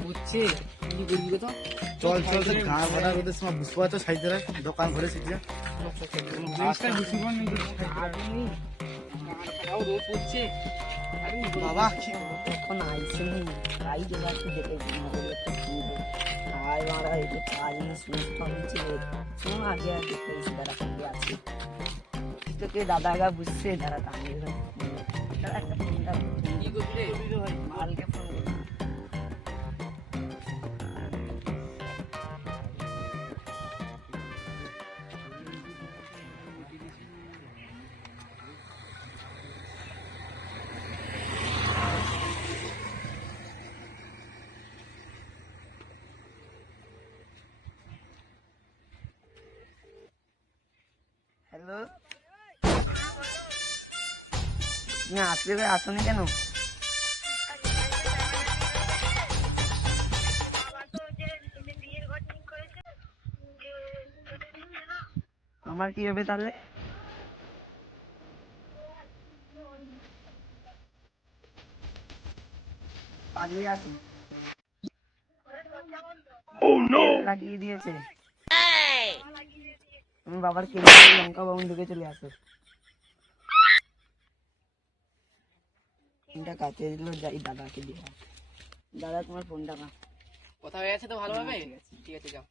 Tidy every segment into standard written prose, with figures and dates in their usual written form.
বুঝছে কি করবি তো? চল চল তো গাঁ ভাড়া রোদের সময় বুঝতে পারছো সাইডে দোকান ঘরে শিখছে রোদ পড়ছে বাবা এখন আইসে নি তাই জন্য একটু দেখে হাই মারা এই তো কাজ নিয়ে সুস্থ হচ্ছে শোনো আগে আগে পেয়েছি দাদা সঙ্গে আছে তোকে দাদা গা বুঝছে দাদা তাহলে দাদা একটা ফোনটা কি করবি রে ভাই মালকে ফোন হ্যালো তুমি আসবে আসনি কেন আমার কি হবে তাহলে পাগলি আসুন লাগিয়ে দিয়েছে তুমি বাবার কেটে লঙ্কা বাবুন ঢুকে চলে আসো ফোনটা কাছে দিল যাই দাদাকে দিয়ে দাদা তোমার ফোনটা না কথা হয়ে গেছে তো ভালোভাবে ঠিক আছে যাও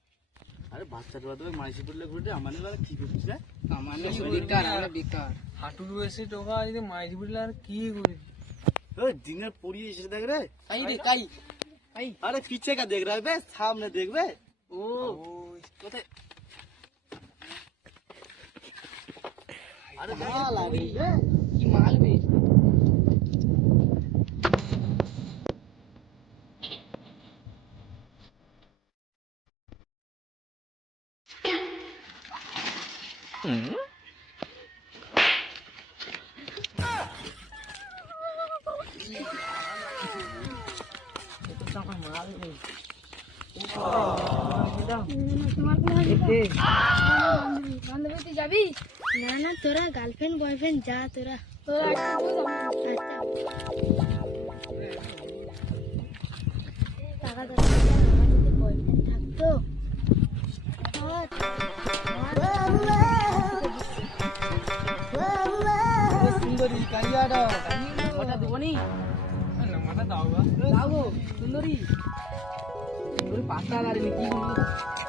আরে বাচ্চাটা বাদে মাইসি পড়লে ঘুরতে আমার কি করছিস রে আমার বেকার আমরা বেকার হাঁটুর বয়সে টোকা যদি মাইজ বুঝলে আর কি করি ওই দিনের পড়িয়ে এসে দেখ রে কাই রে কাই আরে পিছে কা দেখ রা বে সামনে দেখবে ও কোথায় আরে মাল আগে কি মাল বে বান্ধবী যাবি না না তোরা গার্লফ্রেন্ড বয়ফ্রেন্ড যা তোরা টাকা দরকার আমার যদি বয়ফ্রেন্ড থাকতো সুন্দরী কারিয়াটা ওটা দেবনি নাম্বারটা দাও বা যাবো সুন্দরী সুন্দরী পাত্তা লাগালি কি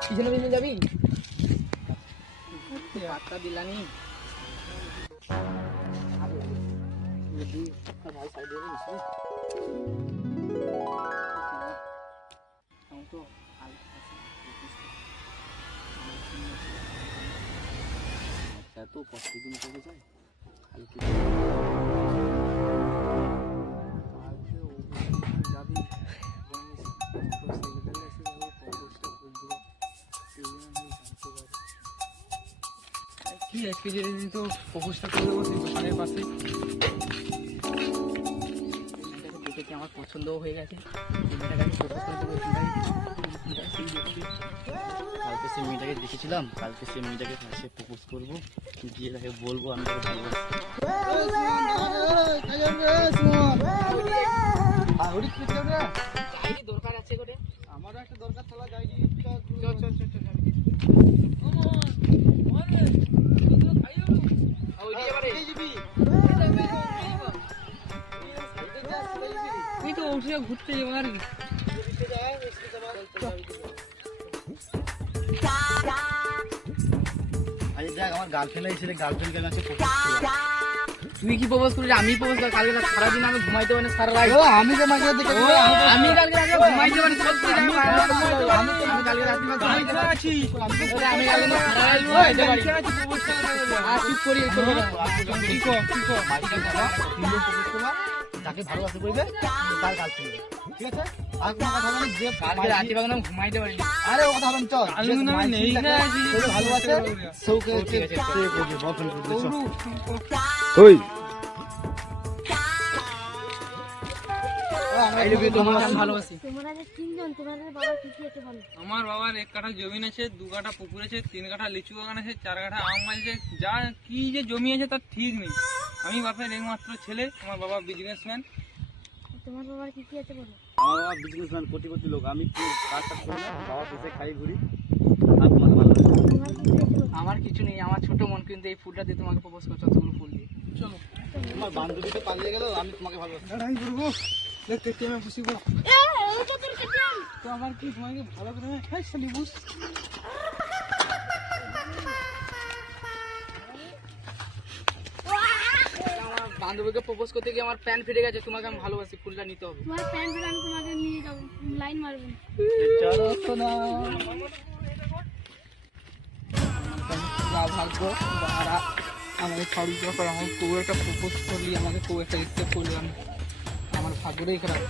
পিছনে পিছনে যাবি পাত্তা দিলানি ভাই সাইডে এসে এত কতদিন করে যায় কালকে যাবি কি আজকে যেদিন তো প্রপোজটা করে দেবো সেই দোকানের পাশে দেখেছি আমার পছন্দও হয়ে গেছে কালকে সে মেয়েটাকে দেখেছিলাম কালকে সে মেয়েটাকে ফার্স্টে প্রপোজ করবো গিয়ে তাকে বলবো আমি তাকে ডায়েরি দরকার আছে করে আমারও একটা দরকার থালা যাইনি চল চল চল চল তুই তো ওষুধে ঘুরতে যাবো আর কি আরে দেখ আমার গার্লফ্রেন্ড এসেছে গার্লফ্রেন্ড কেন আছে তুই কি প্রপোজ করলি আমি প্রপোজ করি কালকে সারাদিন আমি ঘুমাইতে পারি সারা রাত আমি তো মাঝে দেখে আমি কালকে রাতে ঘুমাইতে পারি সত্যি আমি কালকে রাতে ঘুমাইতে পারি আছি আমি কালকে সারা রাত ঘুমাইতে পারি আর চুপ করি কি কর যাকে ভালোবাসে করবে তার গার্লফ্রেন্ড ঠিক আছে আর কোনো কথা বলি যে কালকে রাতে বাগনা ঘুমাইতে পারি আরে ও কথা বলেন চল আমি কিন্তু আমি নেই না আছি ভালোবাসে সৌকে ঠিক আছে, সে করবে বয়ফ্রেন্ড করবে চল। ওই ভালোবাসি তোমরা যে তিনজন তোমাদের বাবা কি কি আছে বলো আমার বাবার 1 কাঠা জমি আছে 2 কাঠা পুকুর আছে 3 কাঠা লিচু বাগান আছে 4 কাঠা আম আছে যা কি যে জমি আছে তার ঠিক নেই আমি বাপের একমাত্র ছেলে আমার বাবা বিজনেসম্যান তোমার বাবার কি আছে বলো? আমার বাবা বিজনেসম্যান, কোটিপতি লোক। আমি কাজ টাজ করি না, বাবা পেশায় খাই ঘুরি। আর তোমাকে ভালোবাসি। তোমার কি আছে বলো? আমার কিছু নেই, আমার ছোট মন কিন্তু এই ফুলটা দিয়ে তোমাকে প্রপোজ করছে, অতগুলো ফুল দিয়ে। চলো। তোমার বান্ধবী তো পালিয়ে গেল, আমি তোমাকে ভালোবাসি। লড়াই করবো, দেখতে কেমন খুশি করো। এই তো তোর কেটিএম। তো আমার কি তোমাকে ভালো করে হ্যাঁ শালি বুঝ। আমার বান্ধবীকে প্রপোজ করতে গিয়ে আমার প্যান্ট ফিরে গেছে, তোমাকে আমি ভালোবাসি, ফুলটা নিতে হবে। তোমার প্যান্ট আমি তোমাকে নিয়ে যাবো, লাইন মারবো না। চলো তো না। যা ভাগ্য বাড়া, আমাকে ছাড়ি দেওয়া করে আমার কেউ একটা প্রপোজ করলি, আমাকে কেউ একটা ইচ্ছে করলি, আমি আমার ভাগ্যটাই খারাপ।